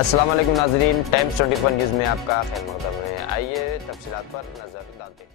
अस्सलाम वालेकुम नाज़रीन, टाइम्स 24 न्यूज़ में आपका खैर मक़दम है। आइए तफसीलात पर नज़र डालते हैं।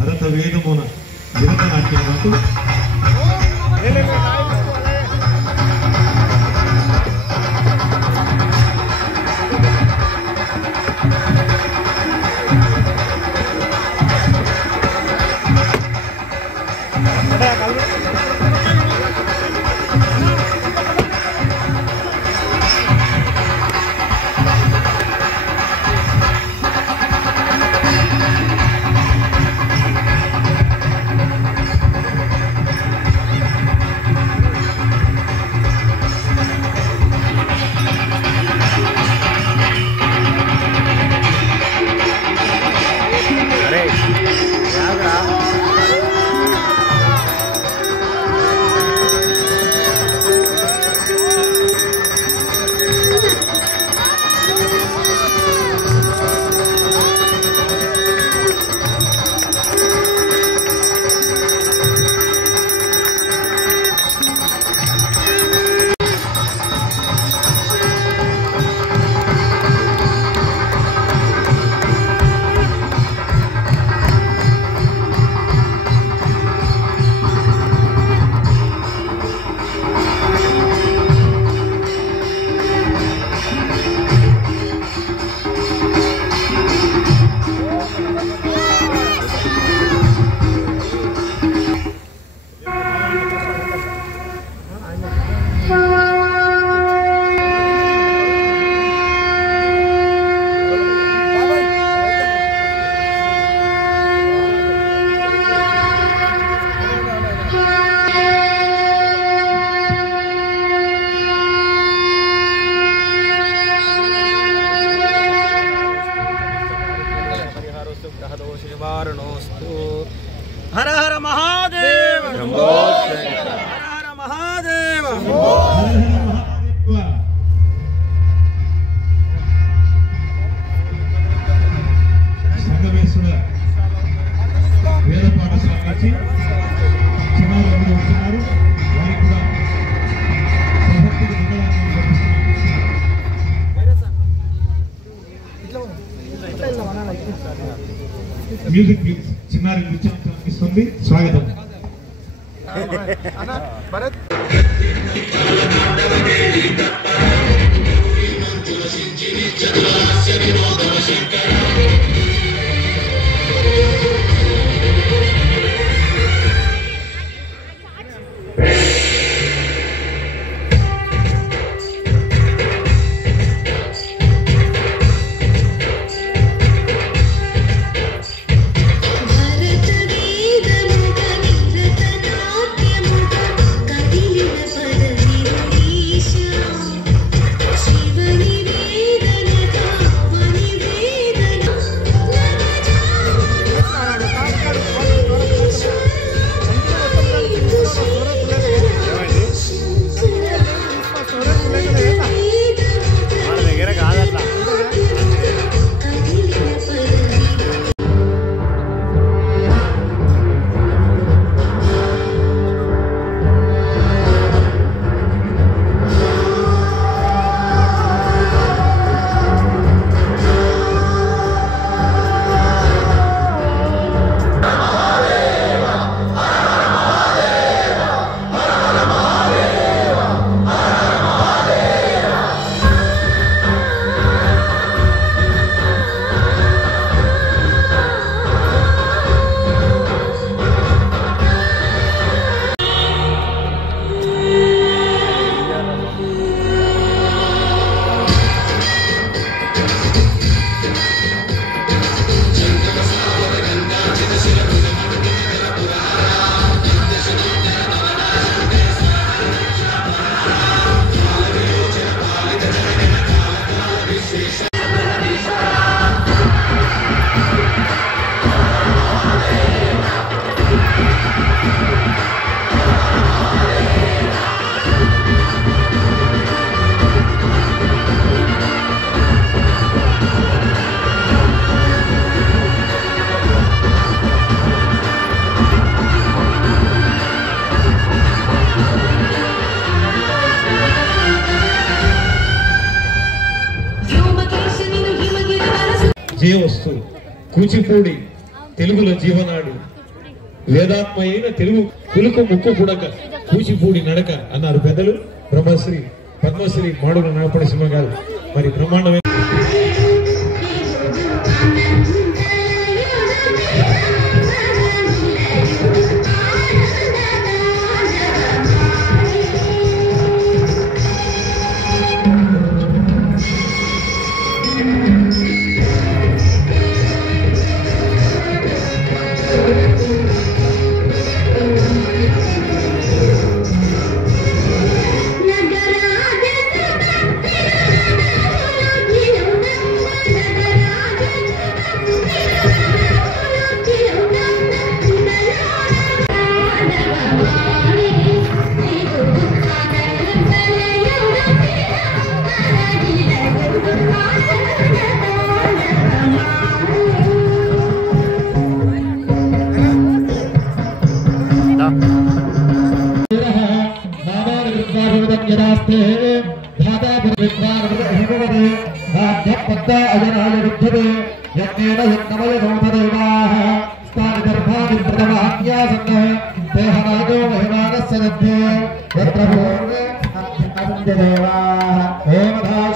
భరత వేదమున భరతనాట్యమునకు निवारणोस्तु। हर हर महादेव, हर हर महादेव। సంగమేశ్వర వేద పాఠశాల నుంచి చిన్నారులు వస్తున్నారు. వారికి కూడా సభక్తికి మంగళాన్ని మ్యూజిక్ చిన్నారి నృత్యం ఇస్తుంది. స్వాగతం. జయవస్తు కూచిపూడి తెలుగులో జీవనాడు వేదాత్మైన తెలుగు కులుకు ముక్కు పుడక కూచిపూడి నడక అన్నారు పెద్దలు. బ్రహ్మశ్రీ పద్మశ్రీ మాడుల నాగపడి సింహ గారు మరి బ్రహ్మాండమైన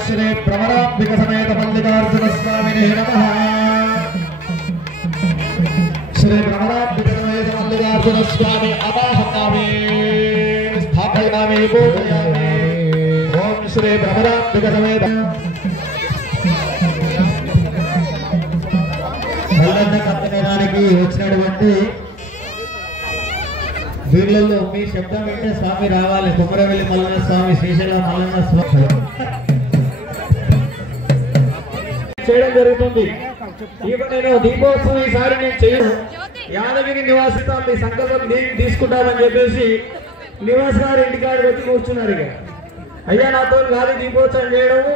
श्री प्रवरांबिक समेत मल्लिकार्जुन स्वामिने नमः। श्री प्रवरांबिक समेत मल्लिकार्जुन स्वामी अवाहनामि स्थापयामि पूजयामि। ओम श्री प्रवरांबिक समेत మల్లన్న కత్తనేరానికి వచ్చినటువంటి వీళ్ళల్లో మీ శబ్దం వింటే స్వామి రావాలి. కొమరవెల్లి మల్లన్న స్వామి, శ్రీశైలం మల్లన్న స్వామి చేయడం జరుగుతుంది. ఇక నేను దీపోత్సవం ఈసారి నేను చేయను, యాదగిరి నివాసిత మీ సంకల్పం నేను తీసుకుంటామని చెప్పేసి నివాస్ గారు ఇంటికాడికి వచ్చి కూర్చున్నారు. ఇక అయ్యా నాతో కాదు దీపోత్సవం చేయడము,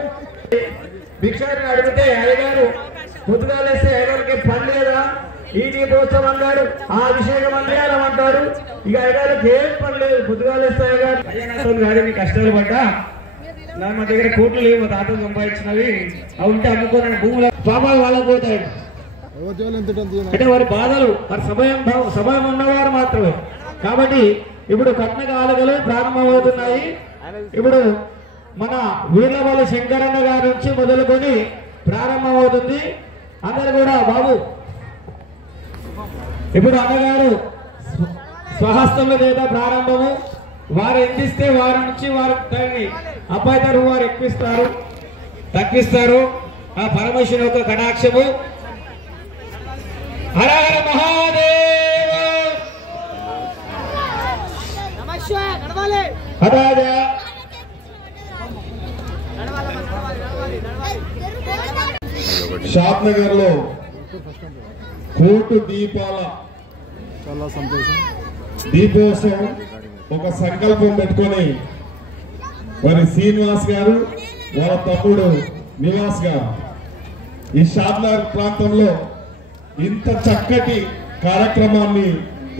భిక్షారిని అడిగితే అయ్యగారు పొద్దుగాలేస్తే అయ్యగారికి పని లేదా, ఈ దీపోత్సవం అన్నాడు, ఆ అభిషేకం అన్యాయం అంటారు. ఇక అయ్యగారికి ఏం పని లేదు, పొద్దుగాలేస్తే అయ్యగారు అయ్యా నాతో కాదు నీ కష్టాలు పడ్డా, మా దగ్గర కోట్లు లేవు, మా తాత సంపాదించినవి అవి ఉంటే అమ్ముకోని భూముల పాపాలు వాళ్ళకి పోతాయి. అంటే వారి బాధలు వారి సమయం ఉన్నవారు మాత్రమే. కాబట్టి ఇప్పుడు కట్న కాలుకలు ప్రారంభమవుతున్నాయి. ఇప్పుడు మన వీర్లవల్లి శంకరన్న గారి నుంచి మొదలుకొని ప్రారంభమవుతుంది. అందరు కూడా బాబు ఇప్పుడు అన్నగారు స్వహస్తంలో లేదా ప్రారంభము, వారు ఎక్కిస్తే వారి నుంచి వారు దాన్ని అబ్బాయి తరఫు వారు ఎక్కిస్తారు, తగ్గిస్తారు. ఆ పరమేశ్వరుని యొక్క కటాక్షము. హర హర మహాదేవ హరాజా. షాద్ నగర్ లో కోటి దీపాల దీపోత్సవం ఒక సంకల్పం పెట్టుకొని మరి శ్రీనివాస్ గారు వాళ్ళ తమ్ముడు నివాస్ గారు ఈ షాద్ నగర్ ప్రాంతంలో ఇంత చక్కటి కార్యక్రమాన్ని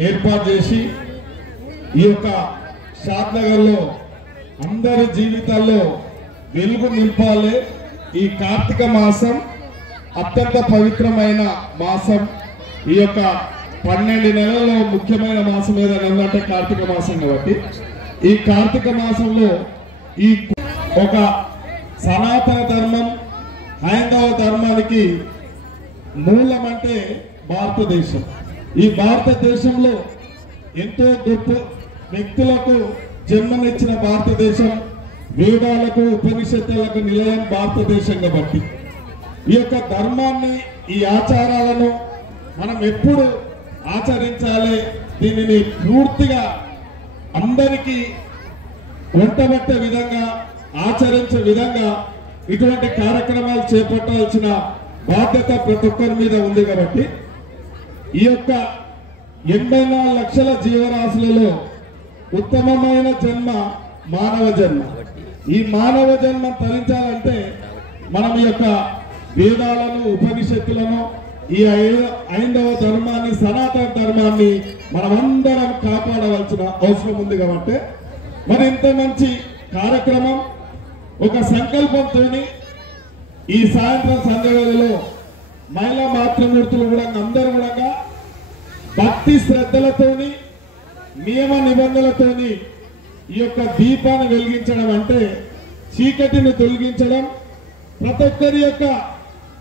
ఏర్పాటు చేసి ఈ యొక్క షాద్ నగర్ లో అందరి జీవితాల్లో వెలుగు నింపాలి. ఈ కార్తీక మాసం అత్యంత పవిత్రమైన మాసం. ఈ యొక్క 12 నెలల్లో ముఖ్యమైన మాసం ఏదైనా అంటే కార్తీక మాసం కాబట్టి ఈ కార్తీక మాసంలో ఈ ఒక సనాతన ధర్మం హైందవ ధర్మానికి మూలం అంటే భారతదేశం. ఈ భారతదేశంలో ఎంతో గొప్ప వ్యక్తులకు జన్మనిచ్చిన భారతదేశం, వేదాలకు ఉపనిషత్తులకు నిలయం భారతదేశం కాబట్టి ఈ యొక్క ధర్మాన్ని ఈ ఆచారాలను మనం ఎప్పుడు ఆచరించాలి, దీనిని పూర్తిగా అందరికీ వంటబట్టే విధంగా ఆచరించే విధంగా ఇటువంటి కార్యక్రమాలు చేపట్టాల్సిన బాధ్యత ప్రతి ఒక్కరి మీద ఉంది. కాబట్టి ఈ యొక్క 84 లక్షల జీవరాశులలో ఉత్తమమైన జన్మ మానవ జన్మ. ఈ మానవ జన్మ తరించాలంటే మనం ఈ యొక్క వేదాలను ఉపనిషత్తులను ఈ ఐందవ ధర్మాన్ని సనాతన ధర్మాన్ని మనమందరం కాపాడవలసిన అవసరం ఉంది. కాబట్టి మరి ఇంత మంచి కార్యక్రమం ఒక సంకల్పంతో ఈ సాయంత్రం సంధ్య వేళలో మహిళా మాతృమూర్తులు కూడా అందరూ కూడా భక్తి శ్రద్ధలతోని నియమ నిబంధనలతోని ఈ యొక్క దీపాన్ని వెలిగించడం అంటే చీకటిని తొలగించడం, ప్రతి ఒక్కరి యొక్క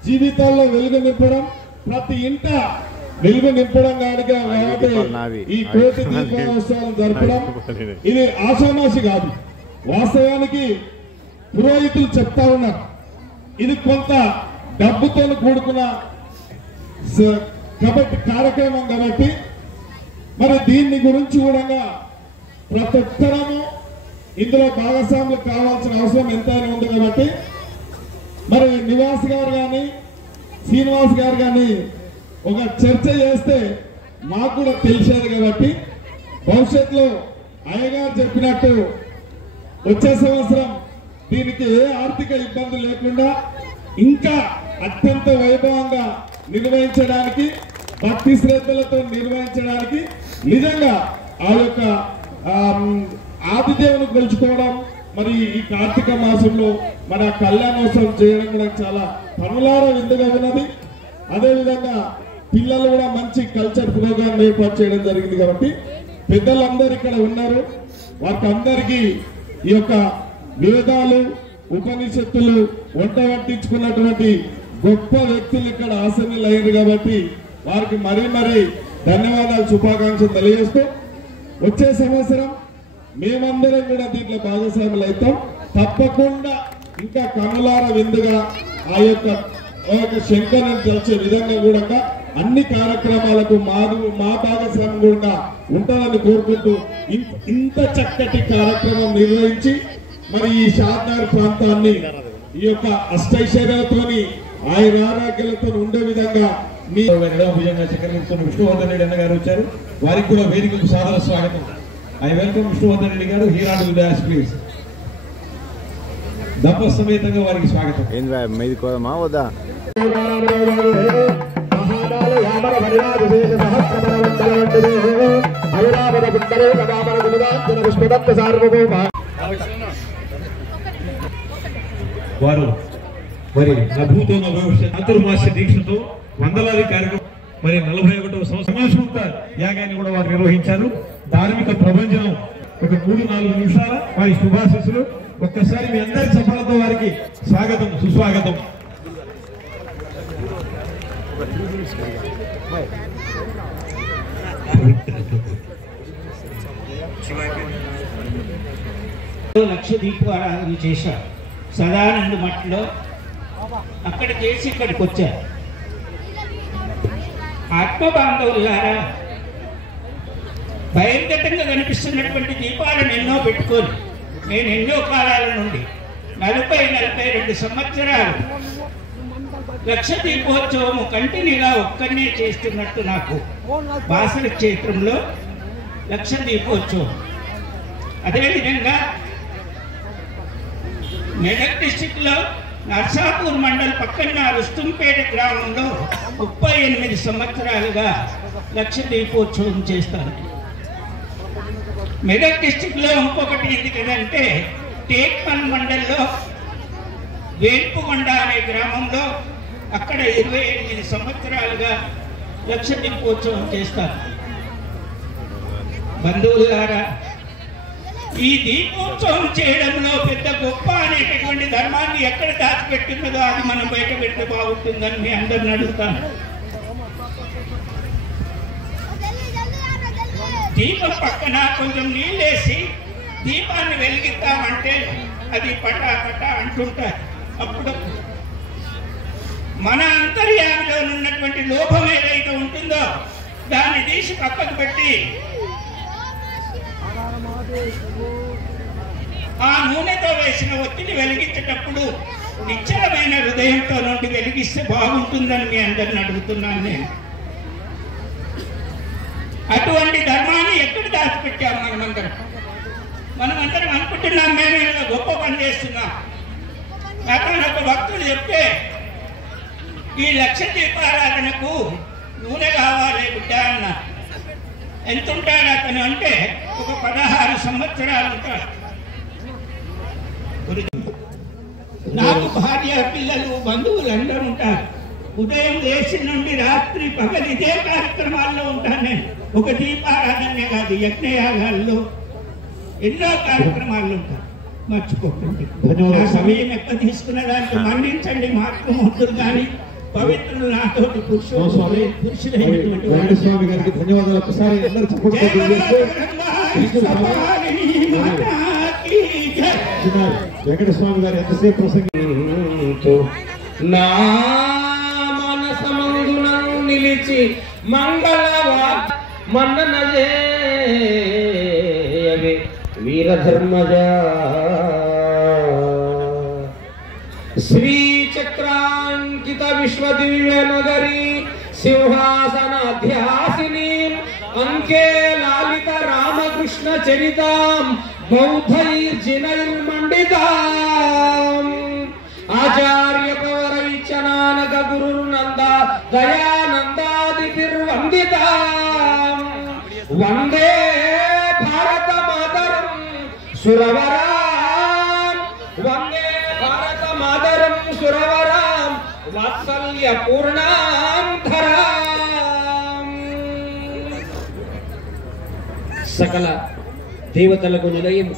జీవితాల్లో వెలుగు నింపడం, ప్రతి ఇంట వెలుగు నింపడం కాబట్టి ఈ కోటి దీపోత్సవం జరపడం ఇది ఆషామాషి కాదు. వాస్తవానికి పురోహితులు చెప్తా ఉన్నారు ఇది కొంత డబ్బుతో కూడుకున్న కాబట్టి కార్యక్రమం కాబట్టి మరి దీన్ని గురించి కూడా ప్రతి ఒక్కరము ఇందులో భాగస్వాములు కావాల్సిన అవసరం ఎంతైనా ఉంది. కాబట్టి మరి నివాస్ గారు కానీ శ్రీనివాస్ గారు కానీ ఒక చర్చ చేస్తే మాకు కూడా తెలిసేది. కాబట్టి భవిష్యత్తులో అయ్యగారు చెప్పినట్టు వచ్చే సంవత్సరం దీనికి ఏ ఆర్థిక ఇబ్బంది లేకుండా ఇంకా అత్యంత వైభవంగా నిర్వహించడానికి, భక్తి శ్రద్ధలతో నిర్వహించడానికి నిజంగా ఆ యొక్క ఆదిదేవుని కొలుచుకోవడం, మరి ఈ కార్తీక మాసంలో మన కళ్యాణోత్సవం చేయడం కూడా చాలా పనులార విందుగా ఉన్నది. అదేవిధంగా పిల్లలు కూడా మంచి కల్చర్ ప్రోగ్రాం ఏర్పాటు చేయడం జరిగింది. కాబట్టి పెద్దలందరూ ఇక్కడ ఉన్నారు, వారికి అందరికీ ఈ యొక్క వేదాలు ఉపనిషత్తులు వంట పట్టించుకున్నటువంటి గొప్ప వ్యక్తులు ఇక్కడ ఆసనీయులు అయ్యారు. కాబట్టి వారికి మరీ ధన్యవాదాలు, శుభాకాంక్షలు తెలియజేస్తూ వచ్చే సంవత్సరం మేమందరం కూడా దీంట్లో భాగస్వాములు అవుతాం. తప్పకుండా ఇంకా కనులార విందుగా ఆ యొక్క శంకరుని తెలిసే విధంగా కూడా అన్ని కార్యక్రమాలకు మా భాగస్వామ్యం కూడా ఉంటుందని కోరుకుంటూ ఇంత చక్కటి కార్యక్రమం నిర్వహించి మరి ఈ షాద్ నగర్ ప్రాంతాన్ని ఈ యొక్క అష్టైశ్వర్యాలతోని ఆయురారోగ్యాలతో ఉండే విధంగా మీ భుజంగా చక్రవర్తున్న విష్ణువర్ధన్ రెడ్డి అన్న గారు వచ్చారు. వారికి కూడా వేదికకు సాదర స్వాగతం. ఐ వెల్కమ్ విష్ణువర్ధన్ రెడ్డి గారు. హీరాడు విదాస్ ప్లీజ్. దంప సమేతంగా వారికి స్వాగతం. మీది కోదమా వద్దా? వారు మరి అద్భుతమైన భవిష్యత్ చాతుర్మాస దీక్షతో వందలాది కార్యక్రమం మరి 41వ సంవత్సర యాగాన్ని కూడా వారు నిర్వహించారు. ధార్మిక ప్రభంజనం ఒక 3-4 నిమిషాల వారి శుభాశీస్సులు. ఒక్కసారి మీ అందరి సఫలతో వారికి స్వాగతం సుస్వాగతం. లక్ష దీపారాధన చేశారు సదానంద మఠంలో. అక్కడ చేసి ఇక్కడికి వచ్చారు. ఆత్మ బాంధవులారా, భయంకరంగా కనిపిస్తున్నటువంటి దీపాలను ఎన్నో పెట్టుకొని నేను ఎన్నో కాలాల నుండి 40-42 సంవత్సరాలు లక్ష దీపోత్సవము కంటిన్యూగా ఒక్కనే చేస్తున్నట్టు నాకు బాసర క్షేత్రంలో లక్ష దీపోత్సవం. అదేవిధంగా మెదక్ డిస్టిక్ లో నర్సాపూర్ మండల్ పక్కన రుస్తుంపేట గ్రామంలో 38 సంవత్సరాలుగా లక్ష దీపోత్సవం చేస్తాను. మెదక్ డిస్టిక్ లో ఇంకొకటి ఎందుకంటే టేక్మన్ మండల్లో వేల్పుకొండ అనే గ్రామంలో అక్కడ 28 సంవత్సరాలుగా లక్ష దీపోత్సవం చేస్తారు. బంధువులారా, ఈ దీపోత్సవం చేయడంలో పెద్ద గొప్ప అనేటటువంటి ధర్మాన్ని ఎక్కడ దాచిపెట్టినదో అది మనం బయట పెడితే బాగుంటుందని మీ అందరిని అడుగుతాను. దీపం పక్కన కొంచెం నీళ్ళేసి దీపాన్ని వెలిగిస్తామంటే అది పటా పటా అంటుంటారు. అప్పుడు మన అంతర్యామిలో ఉన్నటువంటి లోభం ఏదైతే ఉంటుందో దాన్ని తీసి పక్కకు పెట్టి ఆ నూనెతో వేసిన ఒత్తిడి వెలిగించేటప్పుడు నిశ్చలమైన హృదయంతో నుండి వెలిగిస్తే బాగుంటుందని మీ అందరిని అడుగుతున్నాను నేను. అటువంటి ధర్మాన్ని ఎక్కడ దాచిపెట్టాము మనమందరం అనుకుంటున్నాం మేము గొప్ప పని చేస్తున్నాం. నాకు ఒక భక్తుడు చెప్తే, ఈ లక్ష దీపారాధనకు నూనె కావాలి బిడ్డ అన్న. ఎంత ఉంటాడు అతను అంటే ఒక 16 సంవత్సరాలు ఉంటాడు. నాకు భార్య పిల్లలు బంధువులు అందరూ ఉంటారు. ఉదయం లేచి నుండి రాత్రి పగలు ఇదే కార్యక్రమాల్లో ఉంటాను నేను. ఒక దీపారాధనే కాదు, యజ్ఞయాగాల్లో ఎన్నో కార్యక్రమాలు ఉంటాయి. మర్చిపోకండి. సమయం ఎక్కువ తీసుకున్న దానికి మన్నించండి. మాతృమూర్తులు కానీ పవిత్రులు నాతోటి పురుషులైనటువంటి స్వామి గారికి ధన్యవాదాలు. ఒకసారి వెంకటస్వామి గారు ఎంతసేపు ప్రసంగంతో నా మనసమందున నిలిచి మంగళవా మన్ననజేయవే వీరధర్మజ శ్రీచక్రాంకిత విశ్వదివ్య నగరీ సింహాసనాధ్యాసిని అంకే లాలిత రామకృష్ణ చరితాం బౌద్ధైర్జినైర్మండితాం ఆచార్య పవర విచ్చనానక గురుర్నంద దయానందాదిభిర్వందితాం వందే భారత మాతరం సురవరాం వందే భారత మాతరం సురవరాం వాత్సల్య పూర్ణాంధరాం. సకల దేవతలకు నిలయం,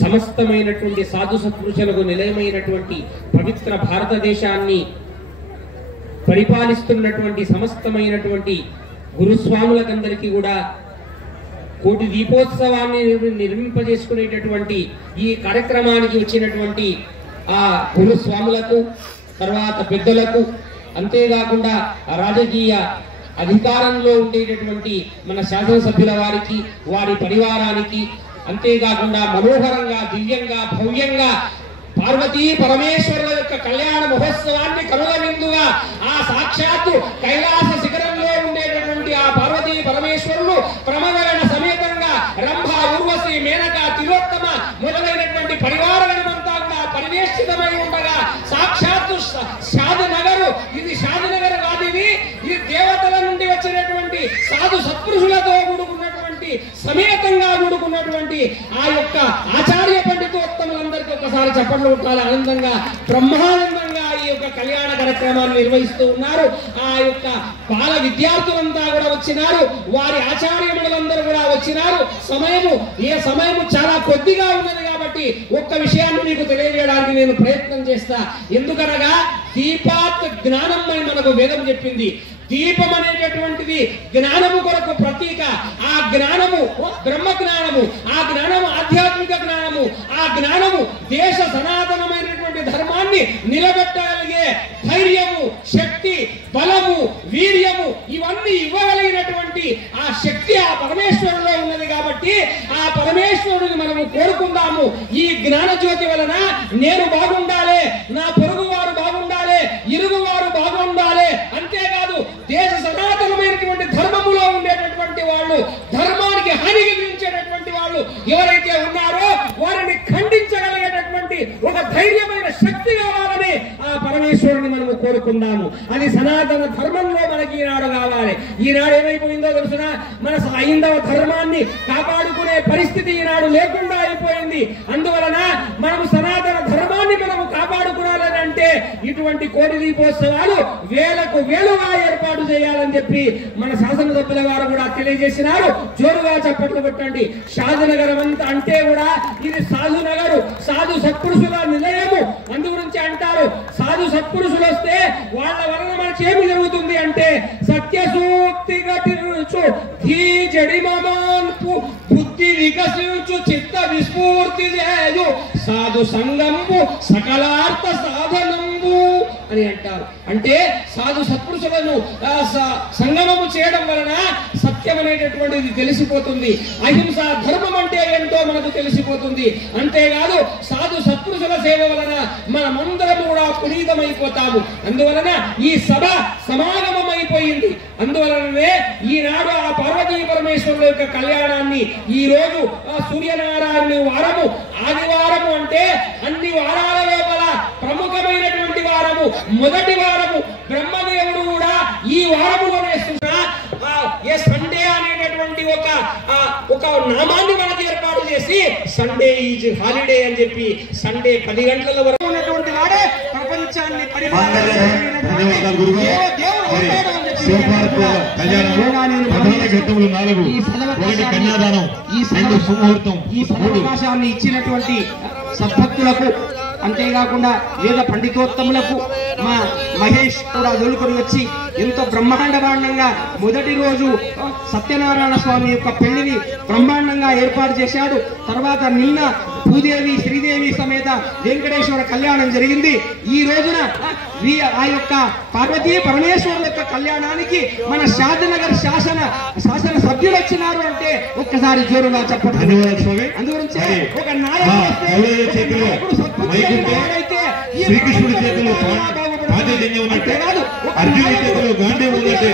సమస్తమైనటువంటి సాధు సత్పురుషులకు నిలయమైనటువంటి పవిత్ర భారతదేశాన్ని పరిపాలిస్తున్నటువంటి సమస్తమైనటువంటి గురుస్వాములకందరికీ కూడా కోటి దీపోత్సవాన్ని నిర్మింపజేసుకునేటటువంటి ఈ కార్యక్రమానికి వచ్చినటువంటి ఆ గురుస్వాములకు, తర్వాత పెద్దలకు, అంతేకాకుండా రాజకీయ అధికారంలో ఉండేటటువంటి మన శాసనసభ్యుల వారికి, వారి పరివారానికి, అంతేకాకుండా మనోహరంగా దివ్యంగా భవ్యంగా పార్వతీ పరమేశ్వరుల యొక్క కళ్యాణ మహోత్సవాన్ని కనుల విందుగా ఆ సాక్షాత్తు కైలాస శిఖరంలో ఉండేటటువంటి ఆ పార్వతీ పరమేశ్వరులు ప్రమదగణ సమేతంగా రంభ, ఊర్వశి, మేనక, తిలోత్తమ మొదలైనటువంటి పరివారగణమంతా కూడా పరివేష్టితమై ఉండగా సాక్షాత్తు షాదనగరు, ఇది షాదనగర్ కాదు, ఇది దేవతల నుండి వచ్చినటువంటి సాధు సత్పురుషులతో కూడుకున్నటువంటి సమేతంగా కూడుకున్నటువంటి ఆ యొక్క ఆచార్య పండితోత్తములందరికీ ఒకసారి చప్పట్లు కొట్టాలి. ఆనందంగా బ్రహ్మానందంగా ఈ యొక్క కళ్యాణ కార్యక్రమాన్ని నిర్వహిస్తూ ఉన్నారు. ఆ యొక్క బాల విద్యార్థులంతా కూడా వచ్చినారు, వారి ఆచార్యములందరూ కూడా వచ్చినారు. సమయము చాలా కొద్దిగా ఉన్నది కాబట్టి ఒక్క విషయాన్ని మీకు తెలియజేయడానికి నేను ప్రయత్నం చేస్తా. ఎందుకనగా దీపాత్ జ్ఞానం అని మనకు వేదం చెప్పింది. దీపం అనేటటువంటిది జ్ఞానము కొరకు ప్రతీక. ఆ జ్ఞానము బ్రహ్మ జ్ఞానము, ఆ జ్ఞానము ఆధ్యాత్మిక జ్ఞానము, ఆ జ్ఞానము దేశ సనాతనమైనటువంటి ధర్మాన్ని నిలబెట్టగలిగే ధైర్యము, శక్తి, బలము, వీర్యము ఇవన్నీ ఇవ్వగలిగినటువంటి ఆ శక్తి ఆ పరమేశ్వరులో ఉన్నది. కాబట్టి ఆ పరమేశ్వరుడిని మనము కోరుకుందాము. ఈ జ్ఞాన జ్యోతి వలన నేను బాగుండాలి, నా పొరుగు వారు బాగుండాలి, ఇరుగు వారు బాగుండాలి. అంతేకాదు దేశ సనాతనమైనటువంటి ధర్మములో ఉండేటటువంటి వాళ్ళు, ధర్మానికి హాని కలిగించేటటువంటి వాళ్ళు ఎవరైతే ఉన్నారో వారిని ఖండించగలిగేటటువంటి ఒక ధైర్యమైన శక్తి కావాలని ఆ పరమేశ్వరుని మనము కోరుకుందాము. అది సనాతన ధర్మంలో మనకి ఈనాడు కావాలి. ఈనాడు ఏమైపోయిందో తెలుసునా, మన హైందవ ధర్మాన్ని కాపాడుకునే పరిస్థితి ఈనాడు లేకుండా అయిపోయింది. అందువలన మనము సనాతన ధర్మాన్ని మనము కాపాడుకోవాలని అంటే ఇటువంటి కోటి దీపోత్సవాలు వేలకు వేలుగా ఏర్పాటు చేయాలని చెప్పి మన శాసనసభ్యుల వారు కూడా తెలియజేసినారు. జోరుగా చప్పట్లు కొట్టండి. షాదనగరం అంతా అంటే కూడా ఇది సాధు నగరు, సాధు సత్పురుషుల నిలయము. అందు గురించి అంటారు, సాధు సత్పురుషులు వస్తే వాళ్ళ వలన మనకి ఏమి జరుగుతుంది అంటే సత్యసూక్తి గతించు, ధీ జడిమమాన్పు, బుద్ధి వికసించు, చిత్త విస్ఫూర్తి చేయు, సాధు సంగంబు సకలార్థ సాధనంబు అని అంటారు. అంటే సాధు సత్పురుషులను సంగమము చేయడం వలన సత్యం అనేటటువంటిది తెలిసిపోతుంది. అహింస ధర్మం అంటే ఏంటో మనకు తెలిసిపోతుంది. అంతేకాదు సాధు సత్పురుషుల సేవ వలన మనమందరం కూడా పునీతమైపోతాము. అందువలన ఈ సభ సమాగమం అయిపోయింది. అందువలననే ఈనాడు ఆ పార్వతీ పరమేశ్వరుల యొక్క కళ్యాణాన్ని ఈ రోజు సూర్యనారాయణ వారము, ఆదివారము అంటే అన్ని వారాల లోపల ప్రముఖమైనటువంటి వారము, మొదటి వారము. బ్రహ్మదేవుడు కూడా ఈ వారములోనే ఏ సండే అనేటటువంటి ఒక నామాన్ని మనకి ఏర్పాటు చేసి సండే ఈజ్ హాలిడే అని చెప్పి సండే 10 గంటల వరకు ఉన్నటువంటి వాడే ప్రపంచాన్ని ఈ సదవకాశాన్ని ఇచ్చినటువంటి సద్భక్తులకు, అంతేకాకుండా వేద పండితోత్తములకు మా మహేష్ కూడా దొలుకొని వచ్చి ఎంతో బ్రహ్మాండంగా మొదటి రోజు సత్యనారాయణ స్వామి యొక్క పెళ్లిని బ్రహ్మాండంగా ఏర్పాటు చేశాడు. తర్వాత నిన్న భూదేవి శ్రీదేవి సమేత వెంకటేశ్వర కళ్యాణం జరిగింది. ఈ రోజున ఆ యొక్క పార్వతీ పరమేశ్వరుల యొక్క కళ్యాణానికి మన షాదనగర్ శాసన సభ్యులు వచ్చినారు అంటే ఒక్కసారి జోరుగా చెప్పండి. అందుగురించి ఒక శ్రీకృష్ణుడి చేతిలో అర్జునుడి చేతిలో గాంధీ ఉన్నట్టే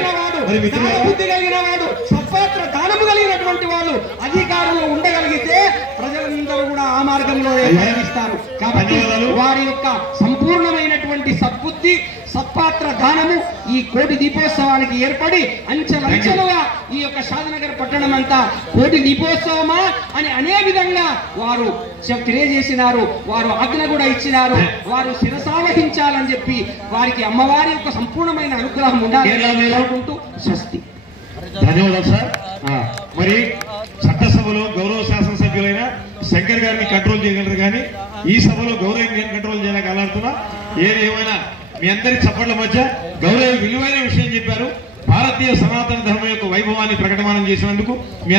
బుద్ధి కలిగిన వాడు, సత్పాత్ర దానము కలిగినటువంటి వాళ్ళు అధికారంలో ఉండగలిగితే ప్రజలందరూ కూడా ఆ మార్గంలో ప్రయాణిస్తారు. కాబట్టి వారి యొక్క సంపూర్ణమైనటువంటి సద్బుద్ధి, సత్పాత్ర దానము ఈ కోటి దీపోత్సవానికి ఏర్పడి అంచెలంచెలుగా ఈ యొక్క షాదనగర్ పట్టణం అంతా కోటి దీపోత్సవమా అని అనే విధంగా వారు తెలియజేసినారు. వారు ఆజ్ఞ కూడా ఇచ్చినారు. వారు శిరసావహించాలని చెప్పి వారికి అమ్మవారి యొక్క సంపూర్ణమైన అనుగ్రహం ఉండాలనుకుంటూ స్వస్తి. ధన్యవాదాలు సార్. మరి చట్టసభలో గౌరవ శాసనసభ్యులైన శంకర్ గారిని కంట్రోల్ చేయగలరు, కానీ ఈ సభలో గౌరవం కంట్రోల్ చేయలేకపోతున్నా. ఏది ఏమైనా మీ అందరి చప్పట్ల మధ్య గౌరవ విలువైన విషయం చెప్పారు. భారతీయ సనాతన ధర్మం యొక్క వైభవాన్ని ప్రకటమానం చేసినందుకు మీ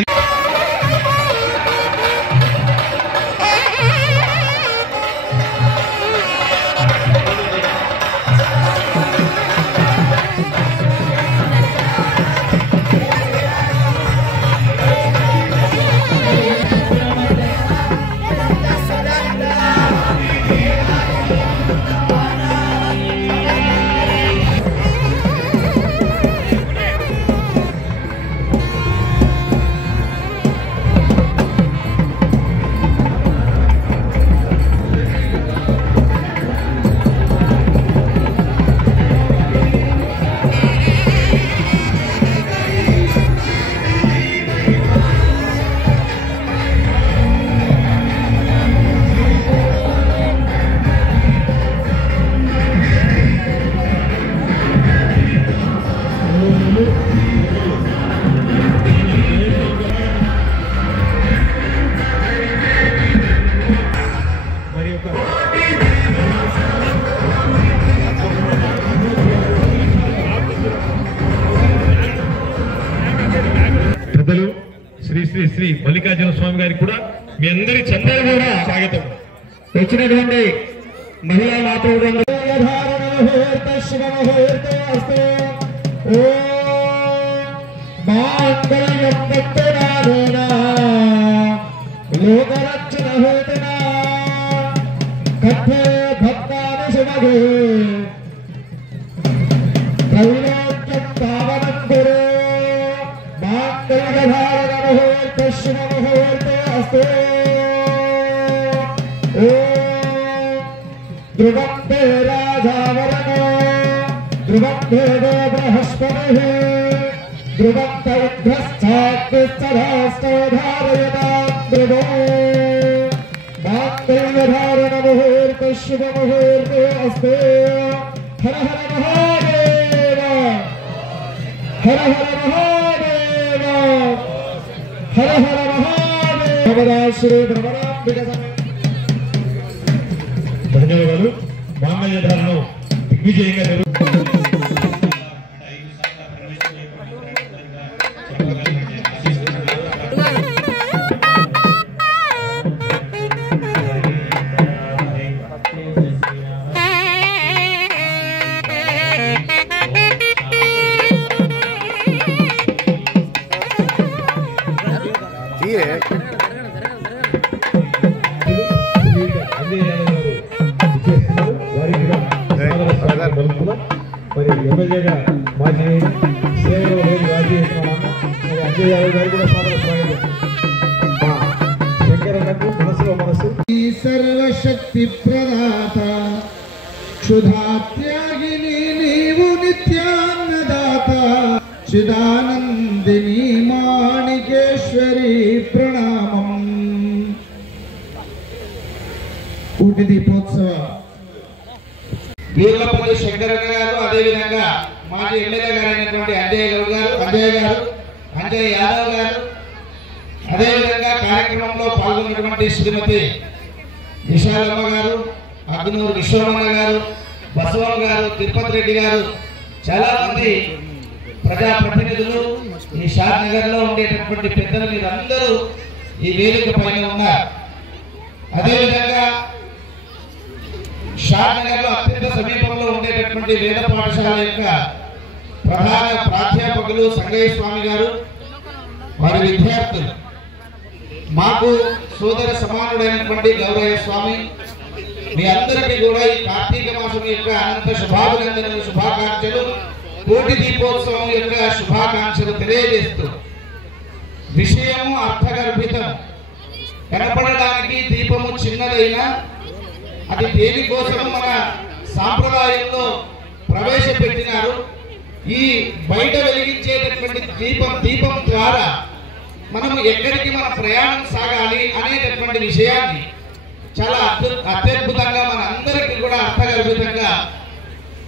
శ్రీ మల్లికార్జున స్వామి గారికి కూడా మీ అందరి చందరు కూడా స్వాగతం. వచ్చినటువంటి మహిళా మాతృ ध्रुवं ते राजावरणो ध्रुवं देवो बृहस्पतिः ध्रुवं तैभ्यश्चाग्निश्चराष्टोधारयतां ध्रुवो माङ्गल्यधारणमुहूर्ते शुभमुहूर्ते अस्ते। हर हर महादेव, हर हर महादेव, हर हर महादेव। श्री ब्रह्मणांबिका ధన్యవాదాలు. మాంగళ్య ధారణం దిగ్విజయంగా మరి ఎమ్మెల్యేగా మాజీ సేవలో రాజీ అజయ్ యాదవ్ గారు కూడా శంకరన్నకు మనసులో మనసు. ఈ సర్వశక్తి ప్రదాత క్షుధాత్యాగిని నీవు నిత్యాన్నదాత చిదానందిని మాణికేశ్వరి ప్రణామం. కూటి దీపోత్సవ వీర్లపల్లి శంకరన్న గారు, అదేవిధంగా మాజీ ఎమ్మెల్యే గారు అయినటువంటి అంజయ్ యాదవ్ గారు, అదేవిధంగా కార్యక్రమంలో పాల్గొన్నటువంటి శ్రీమతి విశాలమ్మ గారు, అగ్నూరు విశ్వరమణ గారు, బసవరావు గారు, తిరుపతి రెడ్డి గారు, చాలా మంది ప్రజాప్రతినిధులు, ఈ షాద్ నగర్ లో ఉండేటటువంటి పెద్దలు మీరందరూ ఈ వేదిక పైన ఉన్నారు. అదేవిధంగా షాద్ నగర్ లో అత్యంత సమీపంలో ఉండేటటువంటి వేద పాఠశాల యొక్క ప్రధాన ప్రాధ్యాపకులు సంగయ్య స్వామి గారు, వారి విద్యార్థులు, మాకు సోదర సమానుడైనటువంటి గౌరయ్య స్వామి, మీ అందరికీ కూడా ఈ కార్తీక మాసం యొక్క అనంత శుభాభినందనలు, శుభాకాంక్షలు, కోటి దీపోత్సవం యొక్క శుభాకాంక్షలు తెలియజేస్తూ, విషయము అర్థగర్భితం, కనపడడానికి దీపము చిన్నదైనా అది దేనికోసం మన సాంప్రదాయంలో ప్రవేశపెట్టినారు. ఈ బయట వెలిగించేటటువంటి దీపం ద్వారా మనము ఎక్కడికి మన ప్రయాణం సాగాలి అనేటటువంటి విషయాన్ని చాలా అత్యద్భుతంగా మన అందరికీ కూడా అర్థగర్భితంగా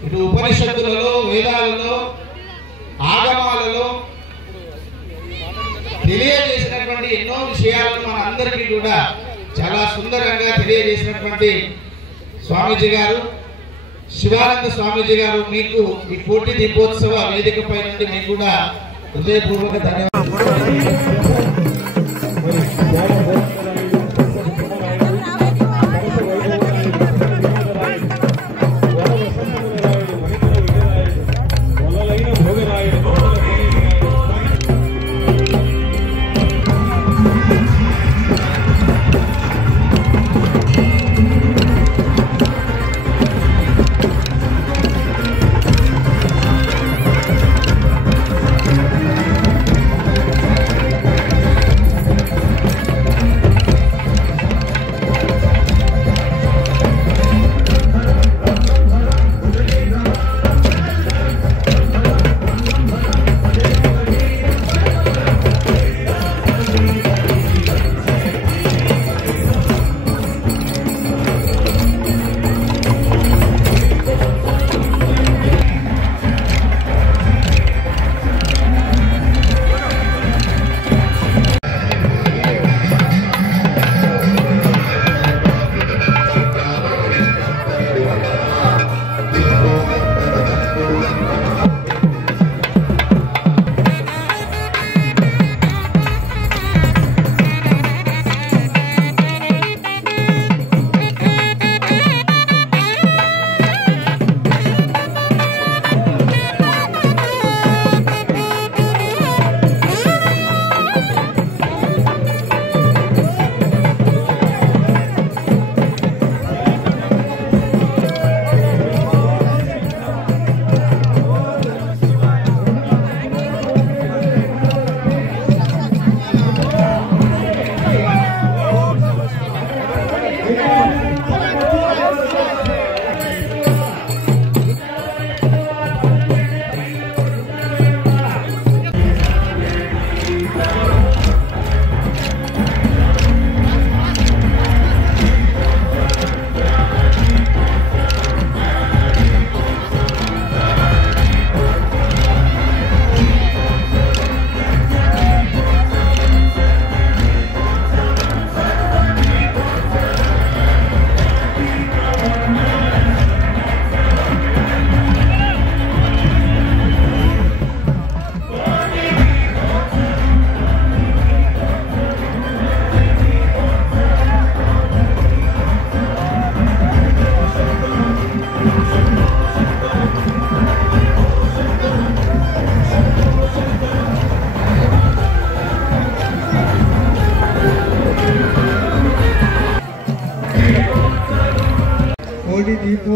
ఇటు ఉపనిషత్తులలో, వేదాలలో, ఆగమాలలో తెలియజేసినటువంటి ఎన్నో విషయాలను మన అందరికీ కూడా చాలా సుందరంగా తెలియజేసినటువంటి స్వామీజీ గారు, శివానంద స్వామీజీ గారు, మీకు ఈ కోటి దీపోత్సవ వేదికపై నుండి మీకు కూడా హృదయపూర్వక ధన్యవాదాలు.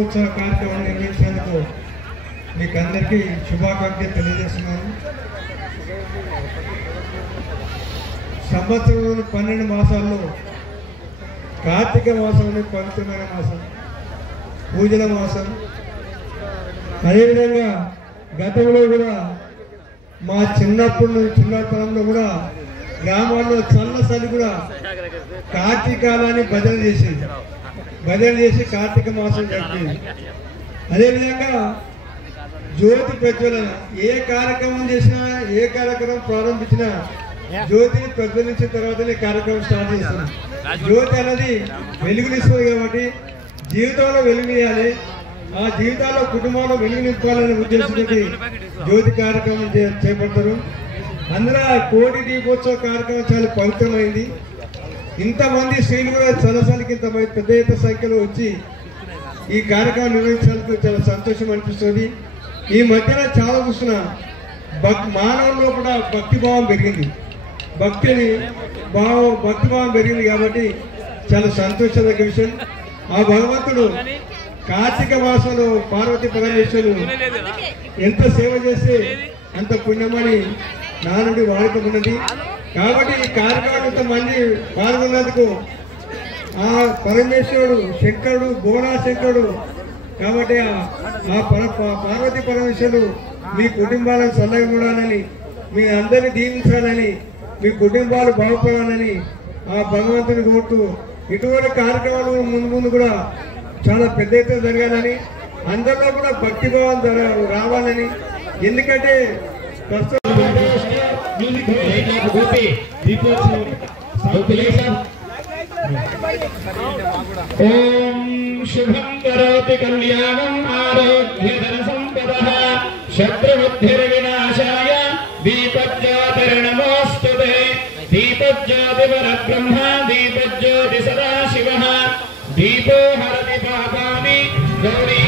దీపోత్సవ కార్యక్రమాన్ని నిర్వహించేందుకు మీకు అందరికీ శుభాకాంక్షలు తెలియజేస్తున్నాను. సంవత్సరంలోని 12 మాసాల్లో కార్తీక మాసంలోని పవిత్రమైన మాసం, పూజల మాసం. అదేవిధంగా గతంలో కూడా మా చిన్నతనంలో కూడా గ్రామాల్లో చల్లసలి కూడా కార్తీకాలని భజన చేసి కార్తీక మాసం జరిపేది. అదేవిధంగా జ్యోతి ప్రజ్వలన, ఏ కార్యక్రమం చేసినా ఏ కార్యక్రమం ప్రారంభించినా జ్యోతిని ప్రజ్వలించిన తర్వాతనే కార్యక్రమం స్టార్ట్ చేస్తున్నాం. జ్యోతి అనేది వెలుగునిస్తుంది కాబట్టి జీవితంలో వెలుగునియాలి, ఆ జీవితాల్లో కుటుంబంలో వెలుగు నింపాలనే ఉద్దేశంతో జ్యోతి కార్యక్రమం చేపడతారు. అందులో కోటి దీపోత్సవ కార్యక్రమం చాలా పవిత్రమైంది. ఇంతమంది స్త్రీలు కూడా చలసానికి ఇంత పెద్ద ఎత్తున సంఖ్యలో వచ్చి ఈ కార్యక్రమం నిర్వహించడానికి చాలా సంతోషం అనిపిస్తుంది. ఈ మధ్యన చాలా చూస్తున్నా మానవుల్లో కూడా భక్తిభావం పెరిగింది, భక్తిభావం పెరిగింది కాబట్టి చాలా సంతోషదగ్గ విషయం. ఆ భగవంతుడు కార్తీక మాసంలో పార్వతీ పరమేశ్వరులు ఎంత సేవ చేస్తే అంత పుణ్యమని నా నుండి వాడుకం ఉన్నది. కాబట్టి ఈ కార్యక్రమం ఇంతమంది పాల్గొన్నందుకు ఆ పరమేశ్వరుడు శంకరుడు బోనా శంకరుడు కాబట్టి ఆ పార్వతీ పరమేశ్వరుడు మీ కుటుంబాలను చల్లగా చూడాలని, మీ అందరినీ దీవించాలని, మీ కుటుంబాలు బాగుపడాలని ఆ భగవంతుని కోరుతూ ఇటువంటి కార్యక్రమాలు ముందు కూడా చాలా పెద్ద ఎత్తున జరగాలని, అందరిలో కూడా భక్తిభావం రావాలని. ఎందుకంటే ఓం శుభం కరోతి కళ్యాణం ఆరోగ్యధన సంపదః శత్రుబుద్ధిర్వినాశాయ దీపజ్యోతిర్నమోస్తుతే. దీపజ్యోతి పరబ్రహ్మ దీపజ్యోతి సదాశివః దీపో హరతి పాపాని గౌరీ.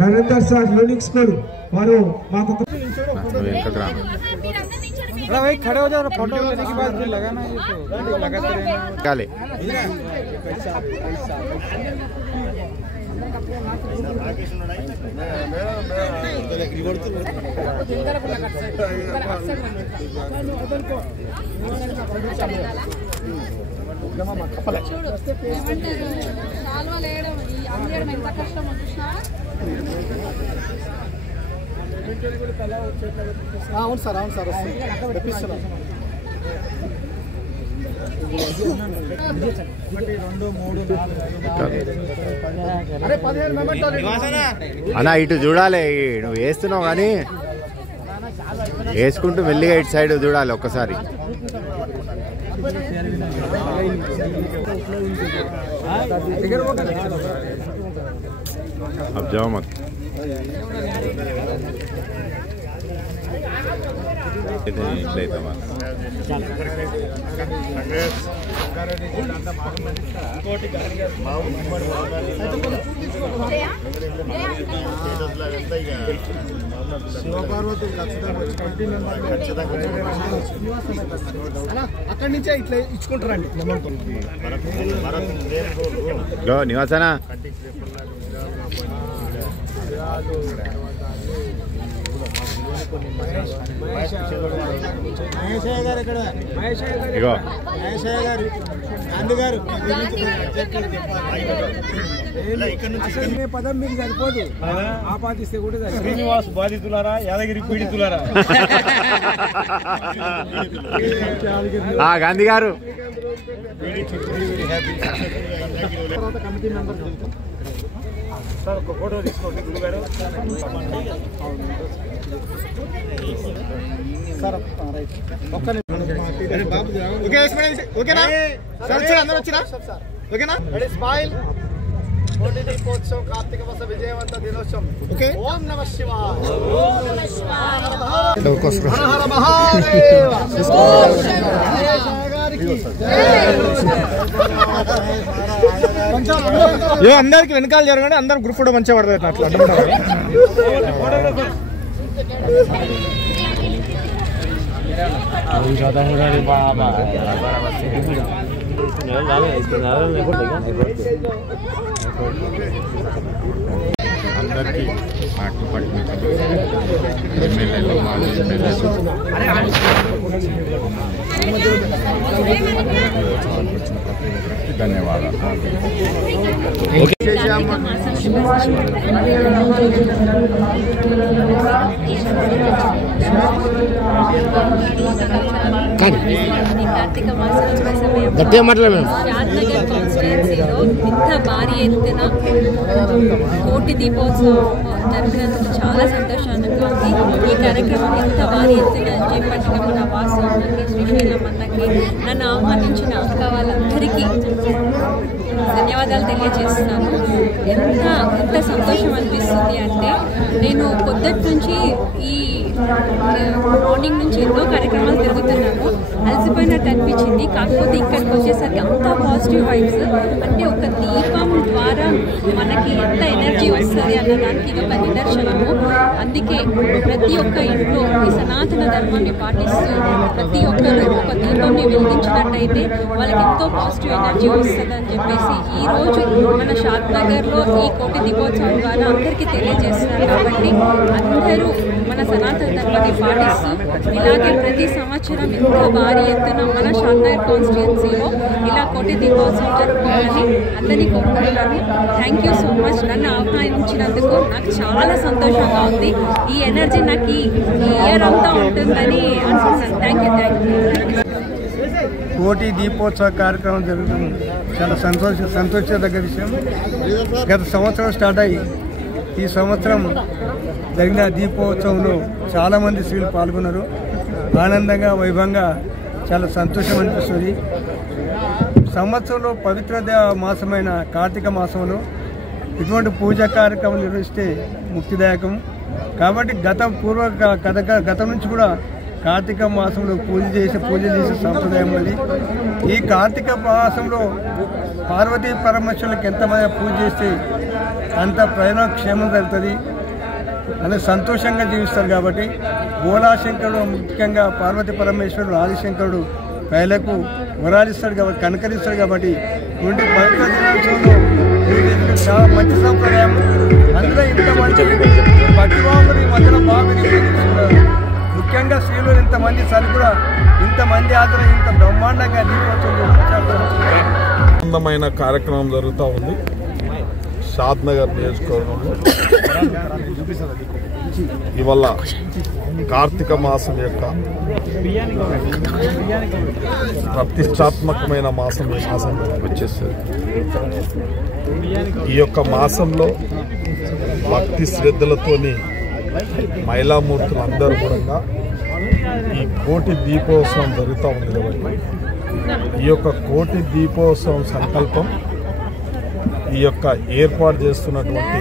నరేందర్ సార్ యూనిక్స్ వారు మాకు भाई खड़े हो जाओ, फोटो लेने के बाद फिर लगाना है, तो लगाते रहेंगे। काले అవును సార్ తెప్పిస్తున్నాం. అన్నా ఇటు చూడాలి, నువ్వు వేస్తున్నావు కానీ వేసుకుంటూ మెల్లిగా ఇటు సైడ్ చూడాలి ఒక్కసారి. अब जाओ मत. అక్కడి నుంచే ఇట్లా ఇచ్చుకుంటారండి. నివాసనా మహేశయ్య గారు ఇక్కడ, ఇగో మహేశయ్య గారు, గాంధీ గారు పదం మీకు సరిపోదు, ఆపాదిస్తే కూడా శ్రీనివాస్ బాధితులారా, యాదగిరి పీడితులారా. గాంధీ గారు కమిటీ మెంబర్ సార్ ఒక ఫోటో తీసుకోండి గురువు గారు. సార్ ఓకేనా సార్, అందరూ వచ్చినా ఓకేనా? స్మైల్. కోటి దీపోత్సవం కార్తీక మాస విజయవంత దినోత్సవం. ఓకే. ఓం నమః శివాయ. హర హర మహాదేవ. అందరికి వెనకాల జరగండి, అందరు గ్రూప్ ఫోటో మంచిగా పడుతుంది. అట్లా అందరికీ ఎమ్మెల్యేలు మాజీ ఎమ్మెల్యేలు ధన్యవాదాలు. కార్తీక మాసం సమయంలో షాద్నగర్ కాన్స్టిట్యుయెన్సీలో ఇంత భారీ ఎత్తున కోటి దీపోత్సవం జరిపినందుకు చాలా సంతోషంగా ఉంది. ఈ కార్యక్రమం ఇంత భారీ ఎత్తున చేపట్టిన మన వాసు అన్నకి, శ్రీశైలం అన్నకి, నన్ను ఆహ్వానించిన అక్క వాళ్ళందరికీ ధన్యవాదాలు తెలియజేస్తున్నాను. ఎంత సంతోషం అనిపిస్తుంది అంటే, నేను పొద్దుటి నుంచి ఈ మార్నింగ్ నుంచి ఎన్నో కార్యక్రమాలు తిరుగుతున్నాను, అలసిపోయినట్టు అనిపించింది. కాకపోతే ఇక్కడికి వచ్చేసరికి అంత పాజిటివ్ వైబ్స్, అంటే ఒక దీపం ద్వారా మనకి ఎంత ఎనర్జీ వస్తుంది అన్న దానికి ఇది ఒక నిదర్శనము. అందుకే ప్రతి ఒక్క ఇంట్లో ఈ సనాతన ధర్మాన్ని పాటిస్తూ ప్రతి ఒక్కరు ఒక దీపాన్ని వెలిగించినట్టయితే వాళ్ళకి ఎంతో పాజిటివ్ ఎనర్జీ వస్తుంది అని చెప్పేసి ఈరోజు మన షాద్నగర్లో ఈ కోటి దీపోత్సవం ద్వారా అందరికీ తెలియజేస్తున్నారు. కాబట్టి అందరూ మన సనాతన ధర్మాన్ని పాటిస్తూ ఇలాగే ప్రతి సంవత్సరం ఇంత భారీ ఎత్తున మన షాద్నగర్ కాన్స్టిట్యుయెన్సీలో ఇలా కోటి దీపోత్సవం జరుపుకోవాలని అందరినీ కోరుకుంటున్నాను. Thank you so much. నన్ను ఆహ్వానించినందుకు నాకు చాలా సంతోషంగా ఉంది. ఈ ఎనర్జీ నాకు ఈ ఇయర్ అంతా ఉంటుందని అనుకుంటున్నాను. Thank you. కోటి దీపోత్సవ కార్యక్రమం జరుగుతుంది. చాలా సంతోషదగ్గ విషయం. గత సంవత్సరం స్టార్ట్ అయ్యి ఈ సంవత్సరం జరిగిన దీపోత్సవంలో చాలామంది స్త్రీలు పాల్గొన్నారు. ఆనందంగా, వైభవంగా, చాలా సంతోషం అనిపిస్తుంది. సంవత్సరంలో పవిత్ర మాసమైన కార్తీక మాసంలో ఇటువంటి పూజా కార్యక్రమం నిర్వహిస్తే ముక్తిదాయకం. కాబట్టి గతం నుంచి కూడా కార్తీక మాసంలో పూజ చేసే సంప్రదాయం ఉంది. ఈ కార్తీక మాసంలో పార్వతీ పరమేశ్వరులకు ఎంతమంది పూజ చేస్తే అంత ప్రయోజనక్షేమం జరుగుతుంది, అనేది సంతోషంగా జీవిస్తారు. కాబట్టి బోలాశంకరుడు, ముఖ్యంగా పార్వతీ పరమేశ్వరుడు ఆదిశంకరుడు ప్రజలకు వరాలిస్తాడు కాబట్టి, కనకరిస్తాడు కాబట్టి ఇటువంటి పవిత్ర దినోత్సవంలో చాలా మంచి సంప్రదాయం. అందులో ఇంత మంచి భక్తిభావంలో ఈ మధ్యన బాగా ముఖ్యంగా శ్రీలో ఇంతమంది సరి కూడా ఇంతమంది హాజరై ఇంత బ్రహ్మాండంగా ఆనందమైన కార్యక్రమం జరుగుతూ ఉంది షాద్ నగర్ నియోజకవర్గంలో. ఇవాళ కార్తీక మాసం యొక్క ప్రతిష్టాత్మకమైన మాసం ఈ మాసం వచ్చేస్తుంది. ఈ యొక్క మాసంలో భక్తి శ్రద్ధలతోని మహిళామూర్తులు అందరూ కూడా ఈ కోటి దీపోత్సవం జరుగుతూ ఉంది కాబట్టి ఈ యొక్క కోటి దీపోత్సవం సంకల్పం ఈ యొక్క ఏర్పాటు చేస్తున్నటువంటి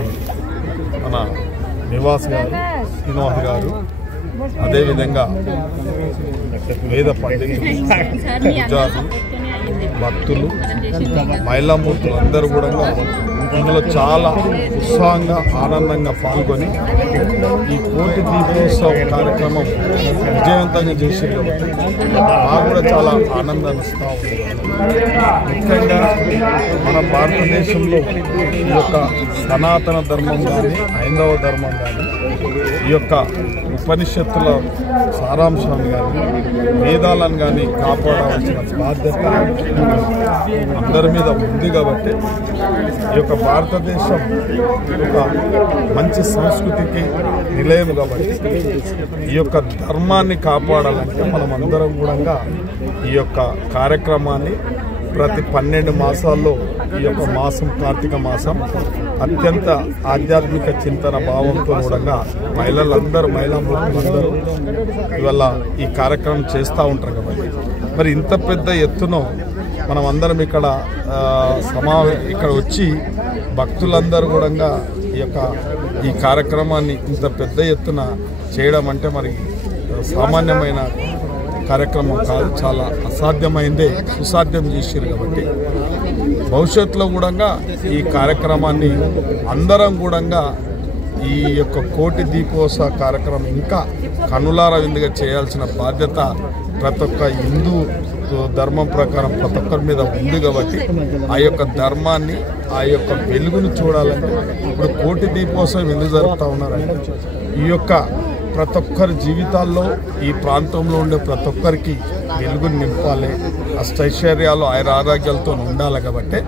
మన నివాస్ గారు, శ్రీనివాస్ గారు, అదేవిధంగా వేద పండితులు, పూజారులు, భక్తులు, మహిళామూర్తులు అందరూ కూడా ఇందులో చాలా ఉత్సాహంగా ఆనందంగా పాల్గొని ఈ కోటి దీపోత్సవ కార్యక్రమం విజయవంతంగా చేసేది కాబట్టి మాకు కూడా చాలా ఆనందాన్ని ఇస్తూ ఉంది. ముఖ్యంగా మన భారతదేశంలో ఈ యొక్క సనాతన ధర్మం కానీ హైందవ ధర్మం కానీ ఈ యొక్క ఉపనిషత్తుల సారాంశాన్ని కానీ వేదాలను కానీ కాపాడాల్సిన బాధ్యత అందరి మీద ఉంది కాబట్టి ఈ యొక్క భారతదేశం ఒక మంచి సంస్కృతికి నిలయం కాబట్టి ఈ యొక్క ధర్మాన్ని కాపాడాలంటే మనం అందరం కూడా ఈ యొక్క కార్యక్రమాన్ని ప్రతి 12 మాసాల్లో ఈ యొక్క మాసం కార్తీక మాసం అత్యంత ఆధ్యాత్మిక చింతన భావంతో కూడా మహిళలందరూ మహిళామూర్తులందరూ ఇవాళ ఈ కార్యక్రమం చేస్తూ ఉంటారు కాబట్టి మరి ఇంత పెద్ద ఎత్తున మనం అందరం ఇక్కడ ఇక్కడ వచ్చి భక్తులందరూ కూడా ఈ కార్యక్రమాన్ని ఇంత పెద్ద ఎత్తున చేయడం అంటే మరి సామాన్యమైన కార్యక్రమం కాదు, చాలా అసాధ్యమైందే సుసాధ్యం చేశారు కాబట్టి భవిష్యత్తులో కూడా ఈ కార్యక్రమాన్ని అందరం కూడా ఈ యొక్క కోటి దీపోత్సవ కార్యక్రమం ఇంకా కనులార విందుగా చేయాల్సిన బాధ్యత ప్రతి ఒక్క హిందూ ధర్మం ప్రకారం ప్రతి ఒక్కరి మీద ఉంది కాబట్టి ఆ యొక్క ధర్మాన్ని ఆ యొక్క వెలుగును చూడాలంటే ఇప్పుడు కోటి దీపోత్సవం ఎందుకు జరుపుతూ ఉన్నారంటే ఈ యొక్క ప్రతి ఒక్కరి జీవితాల్లో ఈ ప్రాంతంలో ఉండే ప్రతి ఒక్కరికి వెలుగుని నింపాలి, అష్టైశ్వర్యాలు ఆరోగ్యాలతో ఉండాలి కాబట్టి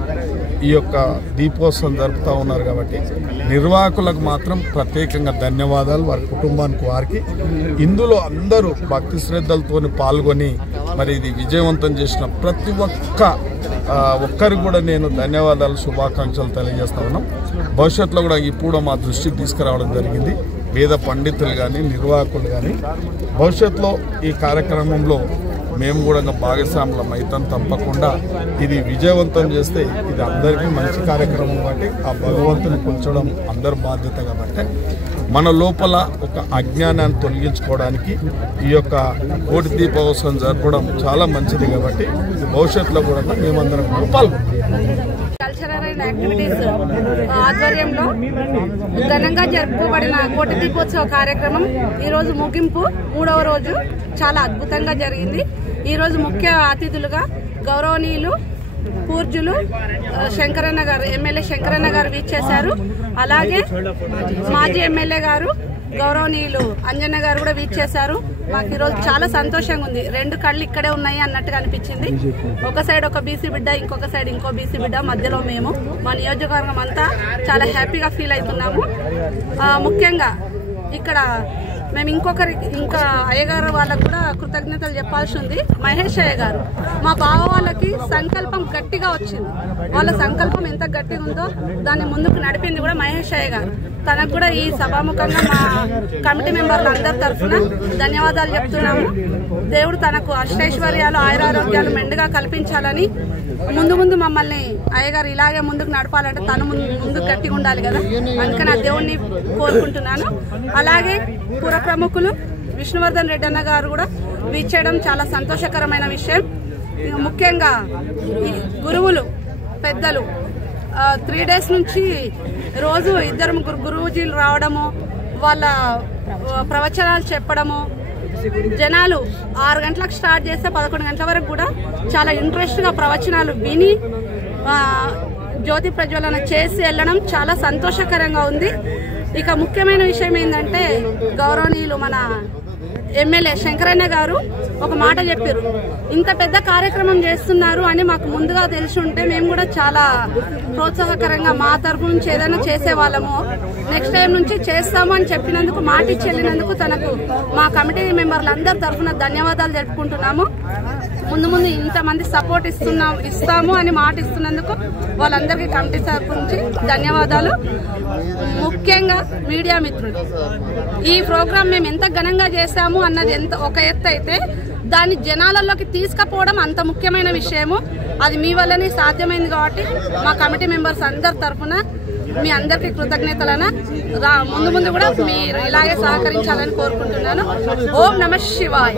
ఈ యొక్క దీపోత్సవం జరుపుతూ ఉన్నారు కాబట్టి నిర్వాహకులకు మాత్రం ప్రత్యేకంగా ధన్యవాదాలు, వారి కుటుంబానికి వారికి. ఇందులో అందరూ భక్తి శ్రద్ధలతో పాల్గొని మరి ఇది విజయవంతం చేసిన ప్రతి ఒక్కరికి కూడా నేను ధన్యవాదాలు, శుభాకాంక్షలు తెలియజేస్తా ఉన్నాం. భవిష్యత్తులో కూడా ఇప్పుడు మా దృష్టికి తీసుకురావడం జరిగింది. వేద పండితులు కానీ నిర్వాహకులు కానీ భవిష్యత్తులో ఈ కార్యక్రమంలో మేము కూడా భాగస్వాములం అవుతాం. తప్పకుండా ఇది విజయవంతం చేస్తే ఇది అందరికీ మంచి కార్యక్రమం కాబట్టి ఆ భగవంతుని కూర్చోవడం అందరి బాధ్యత కాబట్టి మన లోపల ఒక అజ్ఞానాన్ని తొలగించుకోవడానికి ఈ యొక్క కోటి దీపోత్సవం జరపడం చాలా మంచిది కాబట్టి భవిష్యత్తులో కూడా మేమందరం కల్చరల్ అండ్ యాక్టివిటీస్ ఆధ్వర్యంలో ఘనంగా జరుపుకోబడిన కోటి దీపోత్సవ కార్యక్రమం ఈరోజు ముగింపు 3వ రోజు చాలా అద్భుతంగా జరిగింది. ఈరోజు ముఖ్య అతిథులుగా గౌరవనీయులు పూజ్యులు శంకరన్న గారు, ఎమ్మెల్యే శంకరన్న గారు వీచ్చేశారు. అలాగే మాజీ ఎమ్మెల్యే గారు గౌరవనీయులు అంజన్న గారు కూడా వీచ్చేశారు. మాకు ఈరోజు చాలా సంతోషంగా ఉంది. 2 కళ్ళు ఇక్కడే ఉన్నాయి అన్నట్టుగా అనిపించింది. ఒక సైడ్ ఒక బీసీ బిడ్డ, ఇంకొక సైడ్ ఇంకో బీసీ బిడ్డ, మధ్యలో మేము మా నియోజకవర్గం అంతా చాలా హ్యాపీగా ఫీల్ అవుతున్నాము. ముఖ్యంగా ఇక్కడ మేము ఇంకా అయ్యగారు వాళ్ళకు కూడా కృతజ్ఞతలు చెప్పాల్సి ఉంది. మహేష్ అయ్య గారు మా బావ వాళ్ళకి సంకల్పం గట్టిగా వచ్చింది. వాళ్ళ సంకల్పం ఎంత గట్టిగా ఉందో దాన్ని ముందుకు నడిపింది కూడా మహేష్ అయ్య గారు. తనకు కూడా ఈ సభాముఖంగా మా కమిటీ మెంబర్లు అందరి తరఫున ధన్యవాదాలు చెప్తున్నాము. దేవుడు తనకు అష్టైశ్వర్యాలు ఆయురారోగ్యాలు మెండుగా కల్పించాలని ముందు మమ్మల్ని అయ్యగారు ఇలాగే ముందుకు నడపాలంటే తను ముందుకు గట్టిగా ఉండాలి కదా, అందుకని ఆ దేవుణ్ణి కోరుకుంటున్నాను. అలాగే పుర ప్రముఖులు విష్ణువర్ధన్ రెడ్డి అన్న గారు కూడా వీచేయడం చాలా సంతోషకరమైన విషయం. ముఖ్యంగా గురువులు పెద్దలు 3 days నుంచి రోజు 2 గురువుజీలు రావడము, వాళ్ళ ప్రవచనాలు చెప్పడము, జనాలు 6 గంటలకు స్టార్ట్ చేస్తే 11 గంటల వరకు కూడా చాలా ఇంట్రెస్ట్గా ప్రవచనాలు విని జ్యోతి ప్రజ్వలన చేసి వెళ్ళడం చాలా సంతోషకరంగా ఉంది. ఇక ముఖ్యమైన విషయం ఏంటంటే గౌరవనీయులు మన ఎమ్మెల్యే శంకరయ్య గారు ఒక మాట చెప్పారు, ఇంత పెద్ద కార్యక్రమం చేస్తున్నారు అని మాకు ముందుగా తెలిసి ఉంటే మేము కూడా చాలా ప్రోత్సాహకరంగా మా తరఫు నుంచి ఏదైనా చేసేవాళ్ళము. నెక్స్ట్ టైం నుంచి చేస్తాము అని చెప్పినందుకు, మాట ఇచ్చి వెళ్ళినందుకు తనకు మా కమిటీ మెంబర్లందరి తరఫున ధన్యవాదాలు జరుపుకుంటున్నాము. ముందు ముందు ఇంతమంది సపోర్ట్ ఇస్తాము అని మాట ఇస్తున్నందుకు వాళ్ళందరికీ కమిటీ తరఫు నుంచి ధన్యవాదాలు. ముఖ్యంగా మీడియా మిత్రులు, ఈ ప్రోగ్రాం మేము ఎంత ఘనంగా చేశాము అన్నది ఒక ఎత్తు అయితే, దాన్ని జనాలలోకి తీసుకుపోవడం అంత ముఖ్యమైన విషయము. అది మీ వల్లనే సాధ్యమైంది కాబట్టి మా కమిటీ మెంబర్స్ అందరి తరఫున మీ అందరికీ కృతజ్ఞతలను. ముందు ముందు కూడా మీరు ఇలాగే సహకరించాలని కోరుకుంటున్నాను. ఓం నమః శివాయ.